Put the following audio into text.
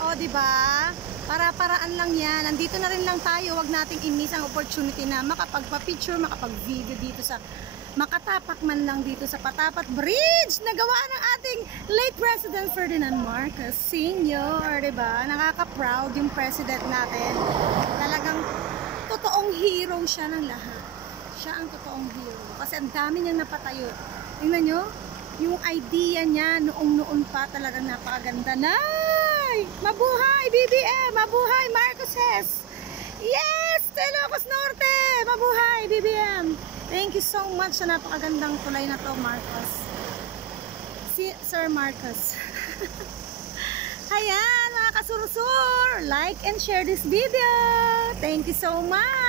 O, di ba? Para-paraan lang yan. Nandito na rin lang tayo. Huwag nating i-miss ang opportunity na makapagpa-picture, makapag-video dito sa makatapak man lang dito sa Patapat Bridge na gawa ng ating late President Ferdinand Marcos Sr. Diba? Nakaka-proud yung president natin. Talagang totoong hero siya ng lahat. Siya ang totoong hero. Kasi ang dami niyang napatayo. Tingnan nyo, yung idea niya noong-noon pa talagang napakaganda. Nay! Mabuhay BBM! Mabuhay Marcoses! Yes! Ilocos Norte! Mabuhay BBM! Thank you so much sa napakagandang tulay na to, Marcos. Si Sir Marcos. Ayan, mga kasursur! Like and share this video! Thank you so much!